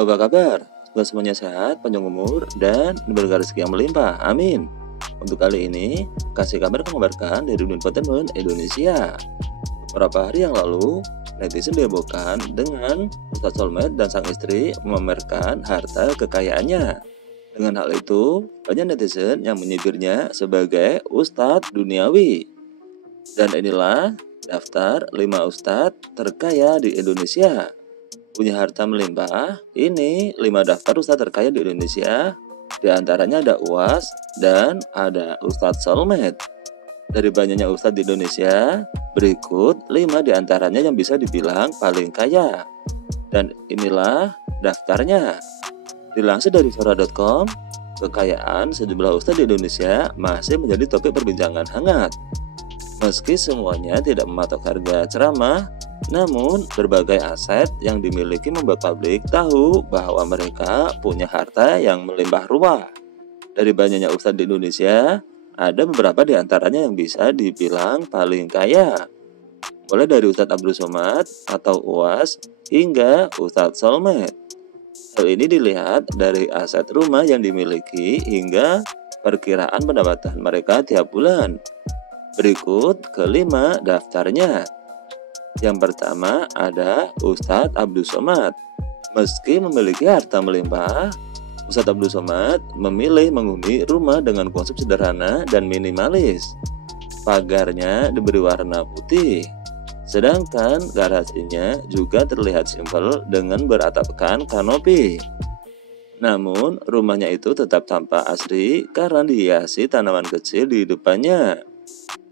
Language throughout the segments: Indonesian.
Halo, apa kabar? Semoga semuanya sehat, panjang umur, dan berkah rezeki yang melimpah. Amin. Untuk kali ini, kasih kabar mengabarkan dari dunia entertainment Indonesia. Beberapa hari yang lalu, netizen dihebohkan dengan Ustadz Solmed dan sang istri memamerkan harta kekayaannya. Dengan hal itu, banyak netizen yang menyebutnya sebagai Ustadz Duniawi. Dan inilah daftar 5 Ustadz terkaya di Indonesia. Punya harta melimpah, ini 5 daftar Ustadz terkaya di Indonesia. Di antaranya ada UAS dan ada Ustadz Solmed. Dari banyaknya Ustadz di Indonesia, berikut 5 di antaranya yang bisa dibilang paling kaya. Dan inilah daftarnya. Dilansir dari Sora.com, kekayaan sejumlah Ustadz di Indonesia masih menjadi topik perbincangan hangat. Meski semuanya tidak mematok harga ceramah, namun berbagai aset yang dimiliki membuat publik tahu bahwa mereka punya harta yang melimpah ruah. Dari banyaknya ustadz di Indonesia, ada beberapa di antaranya yang bisa dibilang paling kaya. Mulai dari Ustadz Abdul Somad atau UAS hingga Ustadz Solmed. Hal ini dilihat dari aset rumah yang dimiliki hingga perkiraan pendapatan mereka tiap bulan. Berikut kelima daftarnya. Yang pertama ada Ustadz Abdul Somad. Meski memiliki harta melimpah, Ustadz Abdul Somad memilih menghuni rumah dengan konsep sederhana dan minimalis. Pagarnya diberi warna putih, sedangkan garasinya juga terlihat simpel dengan beratapkan kanopi. Namun rumahnya itu tetap tampak asri karena dihiasi tanaman kecil di depannya.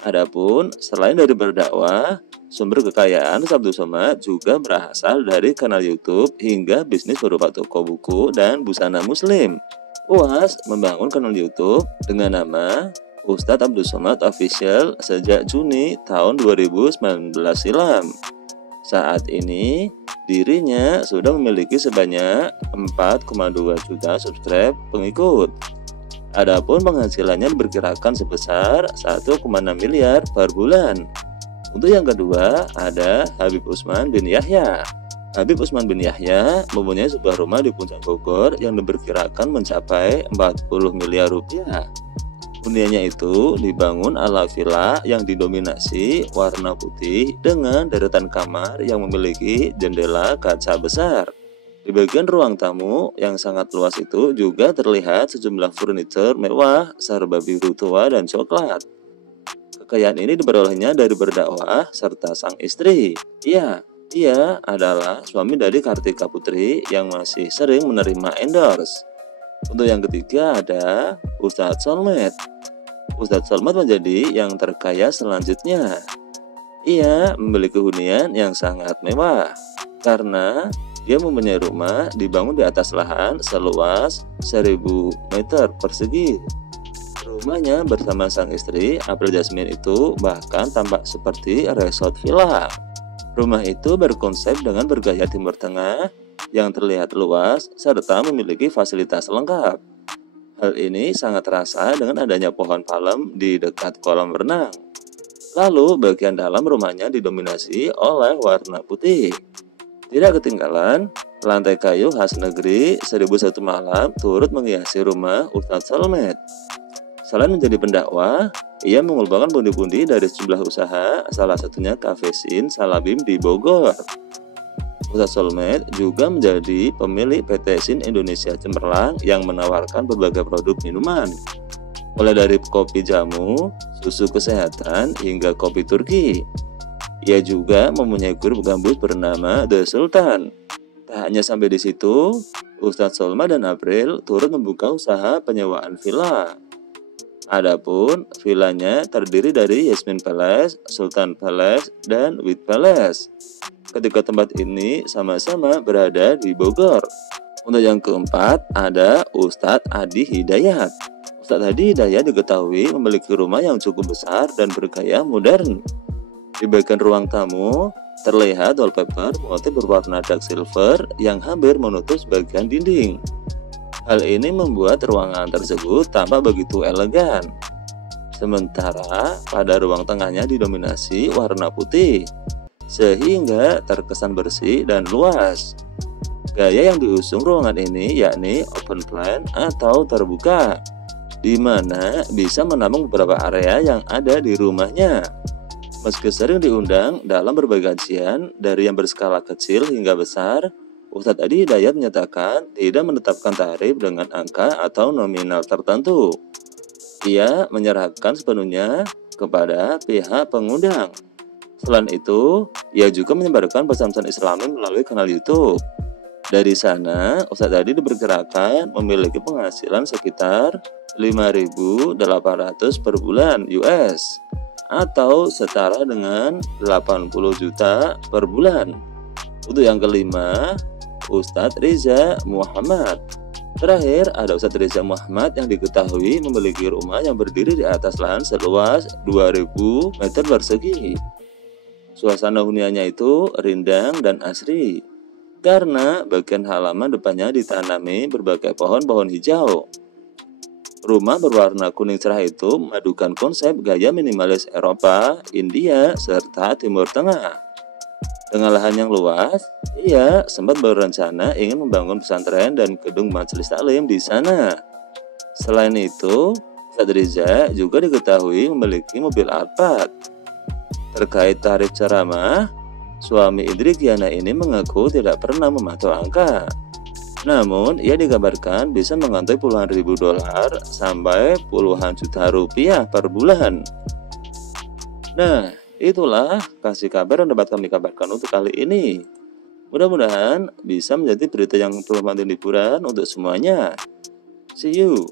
Adapun selain dari berdakwah, sumber kekayaan Ustadz Abdul Somad juga berasal dari kanal YouTube hingga bisnis berupa toko buku dan busana muslim. UAS membangun kanal YouTube dengan nama Ustadz Abdul Somad Official sejak Juni tahun 2019 silam. Saat ini, dirinya sudah memiliki sebanyak 4,2 juta subscribe pengikut. Adapun penghasilannya diperkirakan sebesar 1,6 miliar per bulan. Untuk yang kedua ada Habib Usman bin Yahya. Habib Usman bin Yahya mempunyai sebuah rumah di Puncak Bogor yang diperkirakan mencapai 40 miliar rupiah. Huniannya itu dibangun ala villa yang didominasi warna putih dengan deretan kamar yang memiliki jendela kaca besar. Di bagian ruang tamu yang sangat luas itu juga terlihat sejumlah furnitur mewah serba biru tua dan coklat. Kekayaan ini diperolehnya dari berdakwah serta sang istri. Ia adalah suami dari Kartika Putri yang masih sering menerima endorse. Untuk yang ketiga ada Ustadz Solmed. Ustadz Solmed menjadi yang terkaya selanjutnya. Ia memiliki hunian yang sangat mewah karena dia mempunyai rumah dibangun di atas lahan seluas 1000 meter persegi. Rumahnya bersama sang istri April Jasmine itu bahkan tampak seperti resort villa. Rumah itu berkonsep dengan bergaya Timur Tengah yang terlihat luas serta memiliki fasilitas lengkap. Hal ini sangat terasa dengan adanya pohon palem di dekat kolam renang. Lalu bagian dalam rumahnya didominasi oleh warna putih. Tidak ketinggalan, lantai kayu khas negeri 1001 malam turut menghiasi rumah Ustadz Solmed. Selain menjadi pendakwah, ia mengumpulkan pundi-pundi dari sejumlah usaha, salah satunya Cafe Sin Salabim di Bogor. Ustadz Solmed juga menjadi pemilik PT Sin Indonesia Cemerlang yang menawarkan berbagai produk minuman, mulai dari kopi jamu, susu kesehatan, hingga kopi Turki. Ia juga mempunyai grup gambus bernama The Sultan. Tak hanya sampai di situ, Ustadz Solmed dan April turut membuka usaha penyewaan villa. Adapun villanya terdiri dari Yasmin Palace, Sultan Palace, dan Wit Palace. Ketiga tempat ini sama-sama berada di Bogor. Untuk yang keempat ada Ustadz Adi Hidayat. Ustadz Adi Hidayat diketahui memiliki rumah yang cukup besar dan bergaya modern. Di bagian ruang tamu terlihat wallpaper motif berwarna dark silver yang hampir menutup sebagian dinding. Hal ini membuat ruangan tersebut tampak begitu elegan. Sementara pada ruang tengahnya didominasi warna putih, sehingga terkesan bersih dan luas. Gaya yang diusung ruangan ini yakni open plan atau terbuka, di mana bisa menampung beberapa area yang ada di rumahnya. Meski sering diundang dalam berbagai kajian dari yang berskala kecil hingga besar, Ustadz Adi Hidayat menyatakan tidak menetapkan tarif dengan angka atau nominal tertentu. Ia menyerahkan sepenuhnya kepada pihak pengundang. Selain itu, ia juga menyebarkan pesan-pesan Islami melalui kanal YouTube. Dari sana, Ustadz Adi diperkirakan memiliki penghasilan sekitar 5.800 per bulan US atau setara dengan 80 juta per bulan. Untuk yang kelima, Ustadz Reza Muhammad. Terakhir, ada Ustadz Reza Muhammad yang diketahui memiliki rumah yang berdiri di atas lahan seluas 2.000 meter persegi. Suasana huniannya itu rindang dan asri, karena bagian halaman depannya ditanami berbagai pohon-pohon hijau. Rumah berwarna kuning cerah itu memadukan konsep gaya minimalis Eropa, India, serta Timur Tengah. Dengan lahan yang luas, ia sempat berencana ingin membangun pesantren dan gedung majelis taklim di sana. Selain itu, Ustadz Reza juga diketahui memiliki mobil Alphard. Terkait tarif ceramah, suami Indrigiana ini mengaku tidak pernah mematok angka. Namun, ia dikabarkan bisa mengantongi puluhan ribu dolar sampai puluhan juta rupiah per bulan. Nah, itulah kasih kabar yang dapat kami kabarkan untuk kali ini. Mudah-mudahan bisa menjadi berita yang bermanfaat dan hiburan untuk semuanya. See you.